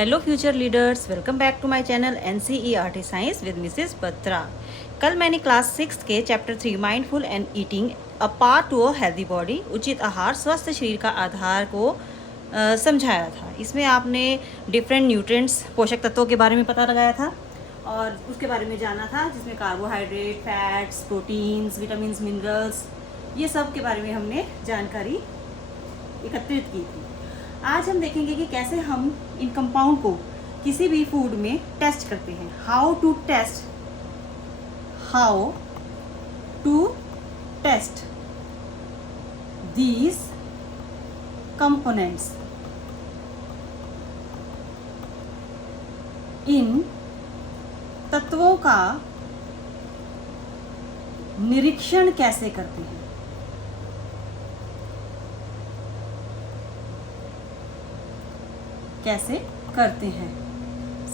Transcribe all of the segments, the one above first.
Hello future leaders, welcome back to my channel NCERT science with Mrs Batra. कल मैंने class 6 के chapter 3 mindful and eating a part to a healthy body, उचित आहार स्वस्थ शरीर का आधार को समझाया था। इसमें आपने डिफरेंट न्यूट्रिएंट्स पोषक तत्वों के बारे में पता लगाया था और उसके बारे में जाना था, जिसमें carbohydrate, fats, proteins, vitamins, minerals, ये सब के बारे में हमने जानकारी एकत्रित की थी। आज हम देखेंगे कि कैसे हम इन कंपाउंड को किसी भी फूड में टेस्ट करते हैं। How to test these components इन तत्वों का निरीक्षण कैसे करते हैं। कैसे करते हैं।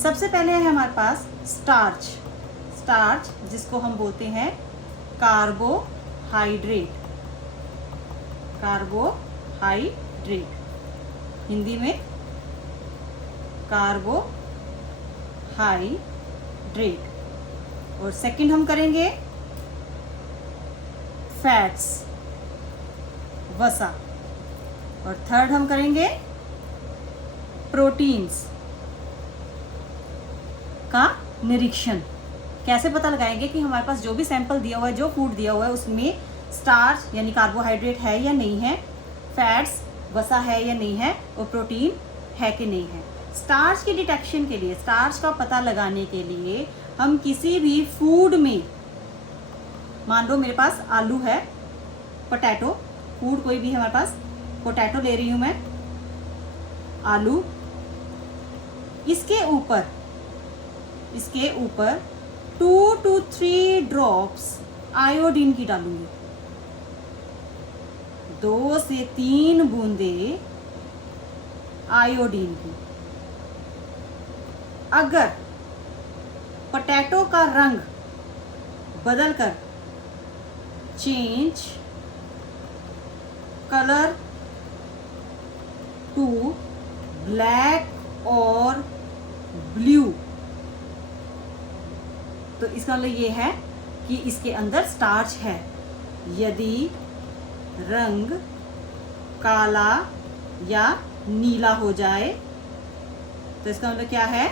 सबसे पहले है हमारे पास स्टार्च जिसको हम बोलते हैं कार्बोहाइड्रेट। हिंदी में कार्बोहाइड्रेट। और सेकंड हम करेंगे फैट्स, वसा। और थर्ड हम करेंगे प्रोटीन्स का निरीक्षण। कैसे पता लगाएंगे कि हमारे पास जो भी सैंपल दिया हुआ है, जो फूड दिया हुआ है, उसमें स्टार्च यानी कार्बोहाइड्रेट है या नहीं है, फैट्स वसा है या नहीं है, और प्रोटीन है कि नहीं है। स्टार्च की डिटेक्शन के लिए, स्टार्च का पता लगाने के लिए हम किसी भी फूड में, मान लो मेरे पास आलू है, पोटैटो, फूड कोई भी है हमारे पास, पोटैटो ले रही हूं मैं, आलू, इसके ऊपर 2 to 3 ड्रॉप्स आयोडीन की डालूंगी। 2 से 3 बूंदे आयोडीन की। अगर पोटैटो का रंग बदलकर चेंज कलर टू ब्लैक और ब्लू, तो इसका मतलब ये है कि इसके अंदर स्टार्च है। यदि रंग काला या नीला हो जाए तो इसका मतलब क्या है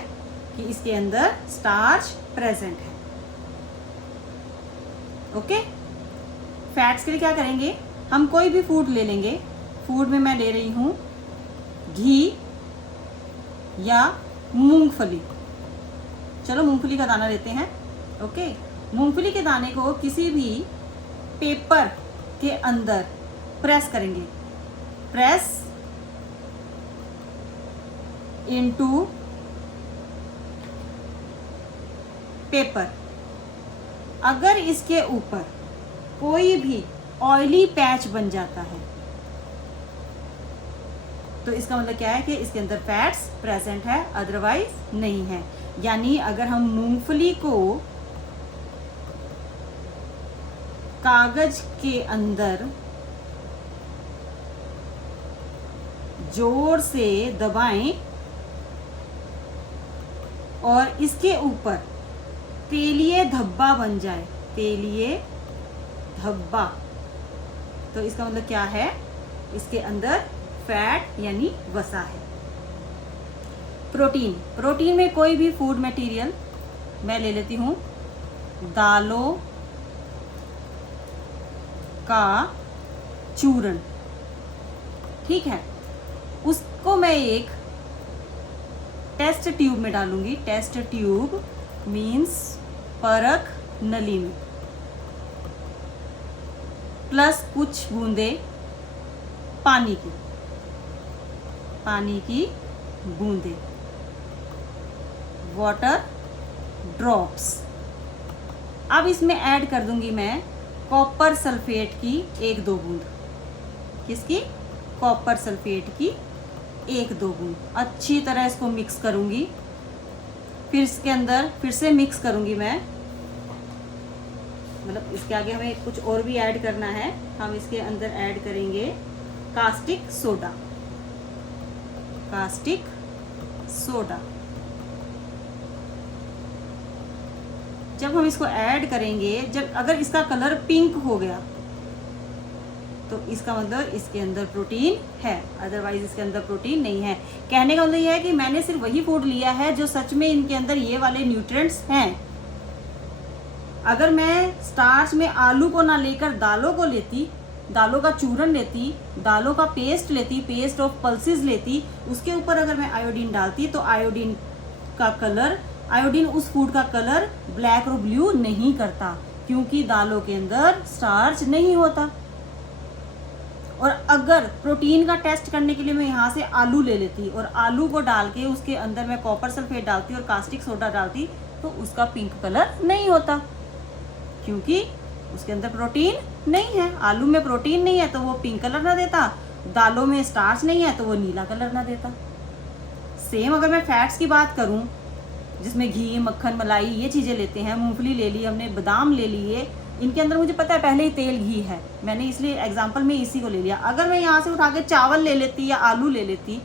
कि इसके अंदर स्टार्च प्रेजेंट है। ओके। फैट्स के लिए क्या करेंगे, हम कोई भी फूड ले लेंगे। फूड में मैं ले रही हूं घी या मूंगफली। चलो मूंगफली का दाना लेते हैं। ओके। मूंगफली के दाने को किसी भी पेपर के अंदर प्रेस करेंगे। Press into paper. अगर इसके ऊपर कोई भी ऑयली पैच बन जाता है तो इसका मतलब क्या है कि इसके अंदर फैट्स प्रेजेंट है, अदरवाइज नहीं है। यानी अगर हम मूंगफली को कागज के अंदर जोर से दबाएं और इसके ऊपर तेलीय धब्बा बन जाए, तेलीय धब्बा, तो इसका मतलब क्या है, इसके अंदर फैट यानी वसा है। प्रोटीन में कोई भी फूड मटेरियल मैं ले लेती हूँ। दालों का चूर्ण, ठीक है, उसको मैं एक टेस्ट ट्यूब में डालूंगी। टेस्ट ट्यूब मीन्स परख नली में, प्लस कुछ बूंदे पानी की बूंदे, वाटर ड्रॉप्स। अब इसमें ऐड कर दूंगी मैं कॉपर सल्फेट की 1-2 बूंद। किसकी? कॉपर सल्फेट की 1-2 बूंद। अच्छी तरह इसको मिक्स करूंगी। फिर इसके अंदर फिर से मिक्स करूंगी मैं, मतलब इसके आगे हमें कुछ और भी ऐड करना है। हम इसके अंदर ऐड करेंगे कास्टिक सोडा। जब हम इसको ऐड करेंगे, जब अगर इसका कलर पिंक हो गया तो इसका मतलब इसके अंदर प्रोटीन है, अदरवाइज इसके अंदर प्रोटीन नहीं है। कहने का मतलब यह है कि मैंने सिर्फ वही फूड लिया है जो सच में इनके अंदर ये वाले न्यूट्रिएंट्स हैं। अगर मैं स्टार्च में आलू को ना लेकर दालों को लेती, दालों का चूरन लेती, दालों का पेस्ट लेती, पेस्ट ऑफ पल्सेस लेती, उसके ऊपर अगर मैं आयोडीन डालती तो आयोडीन का कलर, आयोडीन उस फूड का कलर ब्लैक और ब्लू नहीं करता, क्योंकि दालों के अंदर स्टार्च नहीं होता। और अगर प्रोटीन का टेस्ट करने के लिए मैं यहाँ से आलू ले लेती और आलू को डाल के उसके अंदर मैं कॉपर सल्फेट डालती और कास्टिक सोडा डालती तो उसका पिंक कलर नहीं होता, क्योंकि उसके अंदर प्रोटीन नहीं है। आलू में प्रोटीन नहीं है तो वो पिंक कलर ना देता, दालों में स्टार्च नहीं है तो वो नीला कलर ना देता। सेम अगर मैं फैट्स की बात करूं, जिसमें घी, मक्खन, मलाई ये चीज़ें लेते हैं, मूंगफली ले ली हमने, बादाम ले लिए, इनके अंदर मुझे पता है पहले ही तेल घी है, मैंने इसलिए एग्जांपल में इसी को ले लिया। अगर मैं यहाँ से उठा के चावल ले लेती या आलू ले लेती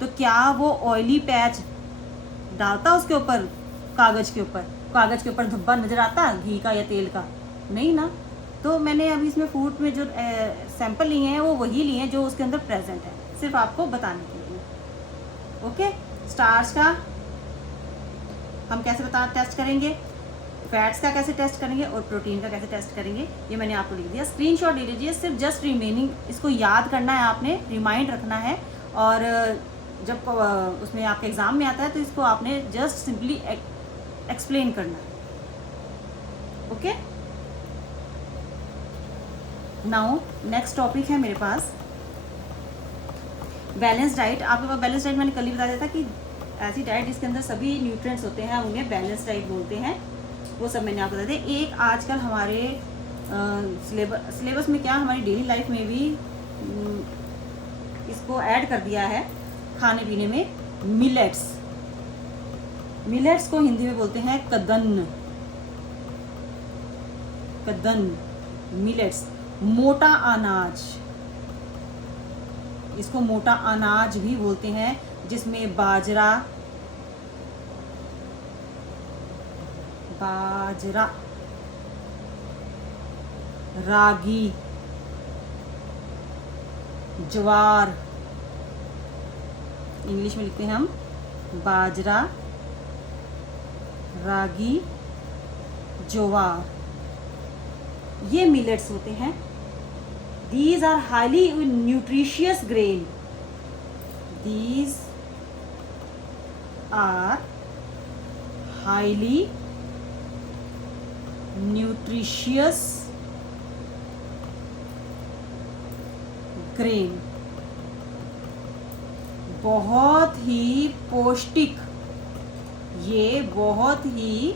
तो क्या वो ऑयली पैच डालता उसके ऊपर, कागज़ के ऊपर धब्बा नज़र आता घी का या तेल का? नहीं ना। तो मैंने अभी इसमें फूड में जो सैंपल लिए हैं वो वही लिए हैं जो उसके अंदर प्रेजेंट है, सिर्फ आपको बताने के लिए। ओके, स्टार्च का हम कैसे टेस्ट करेंगे, फैट्स का कैसे टेस्ट करेंगे और प्रोटीन का कैसे टेस्ट करेंगे, ये मैंने आपको लिख दिया। स्क्रीनशॉट ले लीजिए, सिर्फ जस्ट रिमेनिंग इसको याद करना है, आपने रिमाइंड रखना है। और जब उसमें आपके एग्ज़ाम में आता है तो इसको आपने जस्ट सिंपली एक्सप्लेन करना है। ओके, नाउ नेक्स्ट टॉपिक है मेरे पास बैलेंस डाइट। आपके पास बैलेंस डाइट मैंने कल ही बता दिया था कि ऐसी डाइट जिसके अंदर सभी न्यूट्रिएंट्स होते हैं उन्हें बैलेंस डाइट बोलते हैं, वो सब मैंने आपको बता दिया। एक आजकल हमारे सिलेबस में क्या, हमारी डेली लाइफ में भी इसको ऐड कर दिया है खाने पीने में, मिलेट्स। मिलेट्स को हिंदी में बोलते हैं कदन्न, मिलेट्स, मोटा अनाज, इसको मोटा अनाज भी बोलते हैं, जिसमें बाजरा, रागी, ज्वार, इंग्लिश में लिखते हैं हम बाजरा, रागी, ज्वार, ये मिलेट्स होते हैं। These are highly nutritious grain. These are highly nutritious grain. बहुत ही पौष्टिक, ये बहुत ही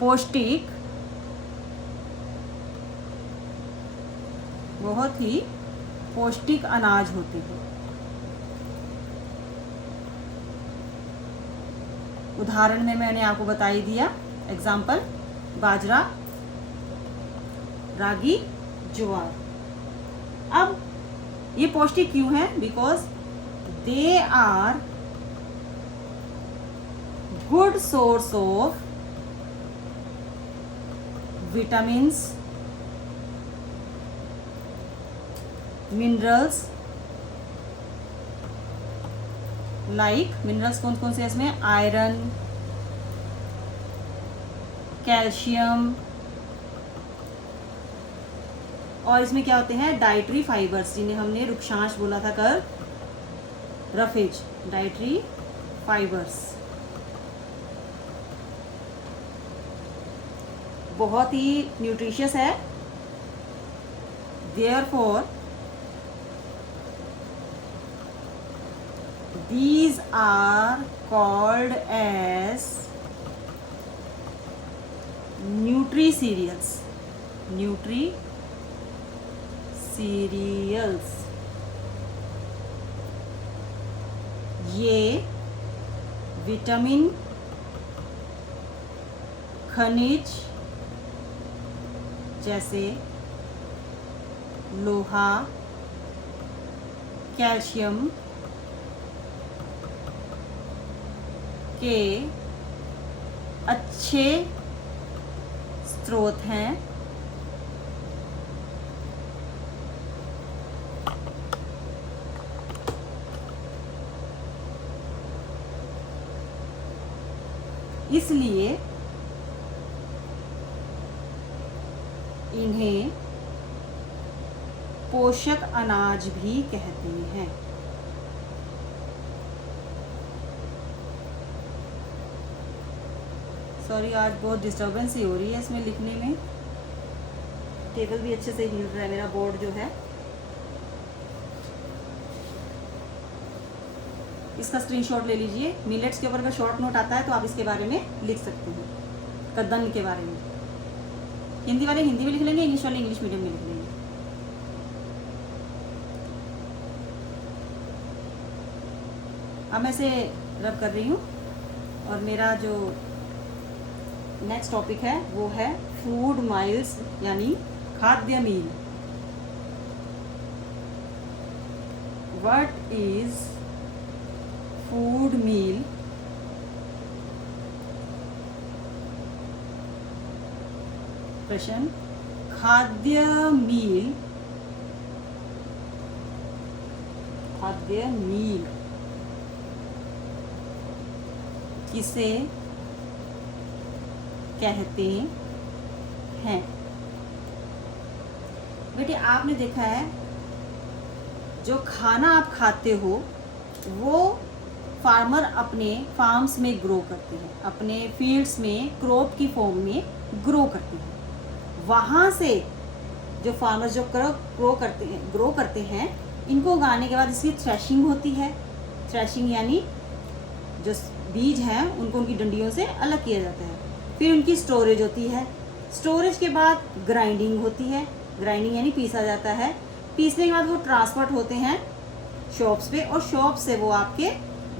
पौष्टिक, बहुत ही पौष्टिक अनाज होते हैं। उदाहरण में मैंने आपको बता ही दिया, एग्जाम्पल बाजरा, रागी, ज्वार। अब ये पौष्टिक क्यों है? Because they are good source of vitamins, minerals. Like minerals कौन कौन से इसमें? आयरन, कैल्शियम, और इसमें क्या होते हैं? डाइटरी फाइबर्स, जिन्हें हमने रुक्षांश बोला था कल, रफेज, डाइटरी फाइबर्स। बहुत ही न्यूट्रिशियस है। Therefore these are called as nutri cereals. ये विटामिन, खनिज जैसे लोहा, कैल्शियम, के अच्छे स्रोत हैं। इसलिए इन्हें पोषक अनाज भी कहते हैं। सॉरी, आज बहुत डिस्टर्बेंस ही हो रही है इसमें लिखने में। टेबल भी अच्छे से हिल रहा है मेरा, बोर्ड जो है। इसका स्क्रीनशॉट ले लीजिए। मिलेट्स के ऊपर अगर शॉर्ट नोट आता है तो आप इसके बारे में लिख सकते हैं, कद्दन के बारे में। हिंदी वाले हिंदी में लिख लेंगे, इंग्लिश वाले इंग्लिश मीडियम में लिख लेंगे। अब मैं इसे रब कर रही हूँ और मेरा जो नेक्स्ट टॉपिक है वो है फूड माइल्स, यानी खाद्य मील। व्हाट इज फूड मील? प्रश्न, खाद्य मील, खाद्य मील किसे कहते हैं? बेटे, आपने देखा है जो खाना आप खाते हो वो फार्मर अपने फार्म्स में ग्रो करते हैं, अपने फील्ड्स में क्रॉप की फॉर्म में ग्रो करते हैं। वहाँ से जो फार्मर्स जो ग्रो करते हैं, इनको उगाने के बाद इसकी थ्रेशिंग होती है। थ्रेशिंग यानी जो बीज हैं उनको उनकी डंडियों से अलग किया जाता है। फिर उनकी स्टोरेज होती है। स्टोरेज के बाद ग्राइंडिंग होती है। ग्राइंडिंग यानी पीसा जाता है। पीसने के बाद वो ट्रांसपोर्ट होते हैं शॉप्स पे, और शॉप से वो आपके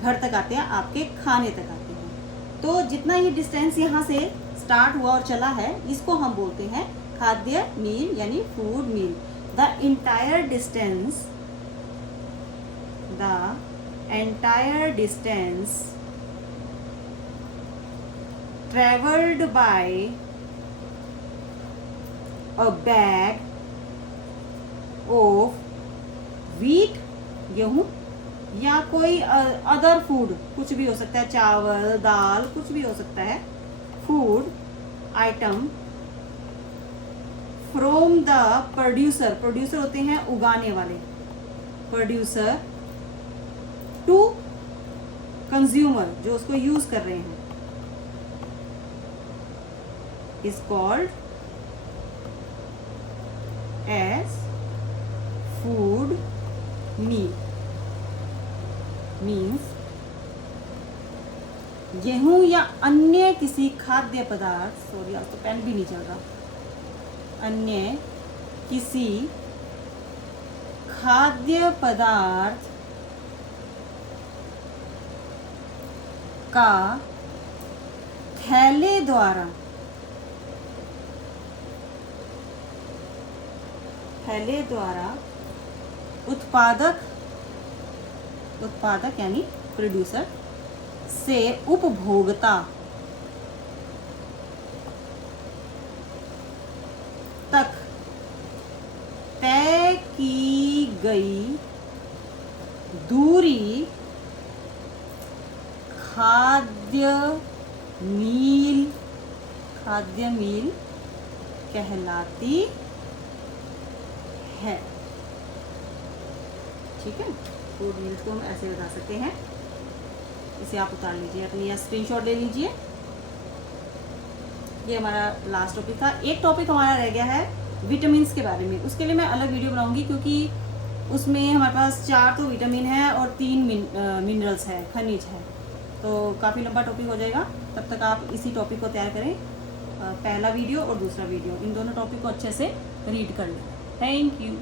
घर तक आते हैं, आपके खाने तक आते हैं। तो जितना ये डिस्टेंस यहाँ से स्टार्ट हुआ और चला है, इसको हम बोलते हैं खाद्य मील यानी food meal. The entire distance traveled by a bag of wheat, गेहूं, या कोई अदर फूड, कुछ भी हो सकता है, चावल, दाल, कुछ भी हो सकता है, food item, from the producer, producer होते हैं उगाने वाले, प्रोड्यूसर, टू कंज्यूमर जो उसको यूज कर रहे हैं, is called as food meal। means गेहूं या अन्य किसी खाद्य पदार्थ, सॉरी आज तो पेन भी नहीं चल रहा, अन्य किसी खाद्य पदार्थ का थैले द्वारा उत्पादक यानी प्रोड्यूसर से उपभोक्ता तक तय की गई दूरी खाद्य मील कहलाती है। ठीक है, फूड मील्स को हम ऐसे बता सकते हैं। इसे आप उतार लीजिए अपनी या स्क्रीनशॉट ले लीजिए। ये हमारा लास्ट टॉपिक था। एक टॉपिक हमारा रह गया है विटामिन के बारे में। उसके लिए मैं अलग वीडियो बनाऊंगी, क्योंकि उसमें हमारे पास 4 तो विटामिन है और 3 मिनरल्स है, खनिज है, तो काफ़ी लंबा टॉपिक हो जाएगा। तब तक आप इसी टॉपिक को तैयार करें, पहला वीडियो और दूसरा वीडियो, इन दोनों टॉपिक को अच्छे से रीड कर लें। Thank you.